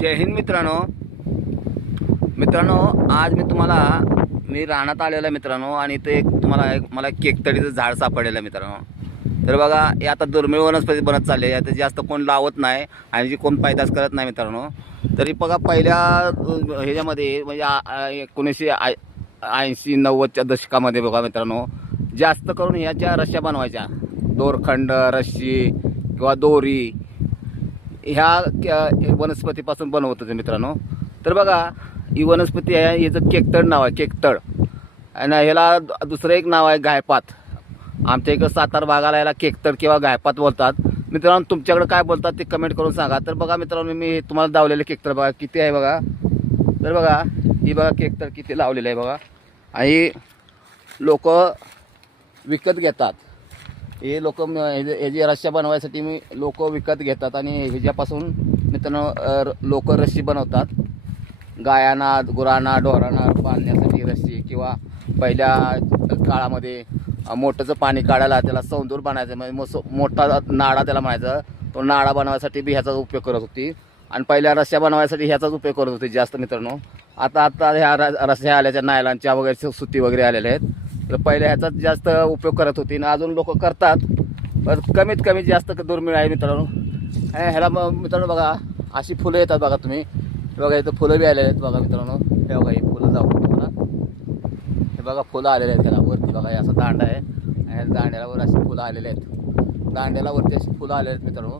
जय हिंद मित्रांनो. आज मी रानात आलेलो आहे मित्रांनो, आणि ते मला केकतडीचं झाड सापडलेलं आहे मित्रांनो. तर बघा, हे आता दुर्मिळ वनस्पती बनत चालले, आता जास्त कोण लावत नाही आणि जी कोण पैदास करत नाही मित्रांनो. तरी बघा, पहिल्या ह्याच्यामध्ये म्हणजे 1980-90च्या दशकामध्ये बघा मित्रांनो, जास्त करून ह्याच्या रश्या बनवायच्या. दोरखंड, रश्शी किंवा दोरी ह्या वनस्पतीपासून बनवत होते मित्रांनो. तर बघा, ही वनस्पती आहे, हिचं केकतड नाव आहे, केकतड. आणि ह्याला दुसरं एक नाव आहे गायपात. आमच्या इकडं सातारा भागाला याला केकतड किंवा गायपात बोलतात मित्रांनो. तुमच्याकडे काय बोलतात ते कमेंट करून सांगा. तर बघा मित्रांनो, मी तुम्हाला लावलेले केकतड बघा किती आहे बघा. तर बघा, ही बघा केकतड किती लावलेलं आहे बघा. आणि लोक विकत घेतात. हे लोक ह्याची रश्या बनवायसाठी लोक विकत घेतात, आणि ह्याच्यापासून मित्रांनो लोक रश्शी बनवतात. गायांना, गुरांना, ढोरांना बांधण्यासाठी रश्शी, किंवा पहिल्या काळामध्ये मोठंचं पाणी काढायला त्याला सौंदूर बनायचं, म्हणजे मोठा नाडा त्याला म्हणायचं. तो नाडा बनवायसाठी बी ह्याचाच उपयोग करत होती, आणि पहिल्या रश्या बनवायसाठी ह्याचाच उपयोग करत होती जास्त मित्रांनो. आता ह्या रश्या आल्याच्या, नायलांच्या वगैरे, सुती वगैरे आलेल्या आहेत. तर पहिल्या ह्याचाच जास्त उपयोग करत होती, आणि अजून लोक करतात, पण कमीत कमी जास्त दुर्मिळ आहे मित्रांनो. ह्याला मित्रांनो बघा, अशी फुलं येतात बघा तुम्ही. बघा, इथं फुलं बी आलेले आहेत बघा मित्रांनो. हे बघा, ही फुलं जाऊ तुम्हाला. हे बघा, फुलं आलेले आहेत त्याला वरती बघा. असा दांडा आहे, आणि दांड्याला अशी फुलं आलेले आहेत. दांड्याला वरती अशी फुलं आलेले आहेत मित्रांनो.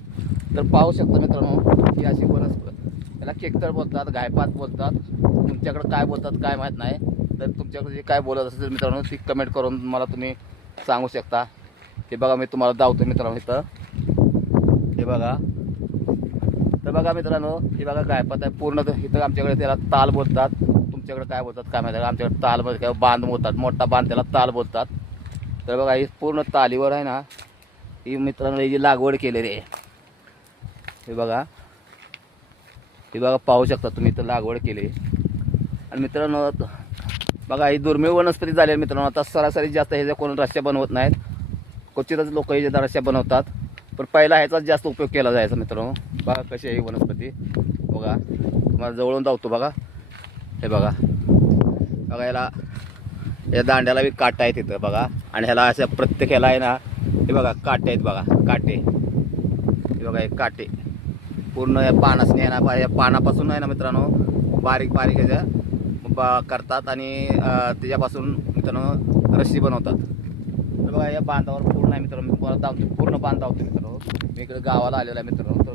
तर पाहू शकता मित्रांनो, ही अशी वनस्पती, त्याला केकतड बोलतात, गायपात बोलतात. तुमच्याकडे काय बोलतात काय माहीत नाही. तर तुमच्याकडे जे काय बोलत असेल मित्रांनो, ती कमेंट करून मला तुम्ही सांगू शकता. हे बघा, मी तुम्हाला दावतो मित्रांनो इथं. हे बघा. तर बघा मित्रांनो, हे बघा गायपात आहे पूर्ण. इथं आमच्याकडे त्याला ताल बोलतात. तुमच्याकडे काय बोलतात काय माहिती. आमच्याकडे ताल बोलतात किंवा बांध बोलतात. मोठा बांध त्याला ताल बोलतात. तर बघा, ही पूर्ण तालीवर आहे ना, ही मित्रांनो ही लागवड केलेली आहे. हे बघा, पाहू शकता तुम्ही, इथं लागवड केली. आणि मित्रांनो बघा, ही दुर्मिळ वनस्पती झाली आहे मित्रांनो. आता सरासरी जास्त ह्याच्या कोण रश्या बनवत नाहीत, क्वचितच लोक ह्याच्या रश्या बनवतात. पण पहिला ह्याचाच जास्त उपयोग केला जायचा मित्रांनो. बघा कशी आहे ही वनस्पती. बघा, तुम्हाला जवळून धावतो बघा. हे बघा, या दांड्याला बी काटा आहे तिथं बघा. आणि ह्याला अशा प्रत्येक ह्याला आहे ना, हे बघा काटे आहेत बघा, काटे. हे बघा, हे काटे पूर्ण या पानासने आहे ना, या पानापासून आहे ना मित्रांनो, बारीक बारीक ह्याच्या करतात, आणि त्याच्यापासून मित्रांनो रश्शी बनवतात. तर बघा, या बांधावर पूर्ण आहे मित्रांनो. मी तुम्हाला दावतो, पूर्ण बांध दावतो मित्रांनो. मी इकडे गावाला आलेला आहे मित्रांनो. तर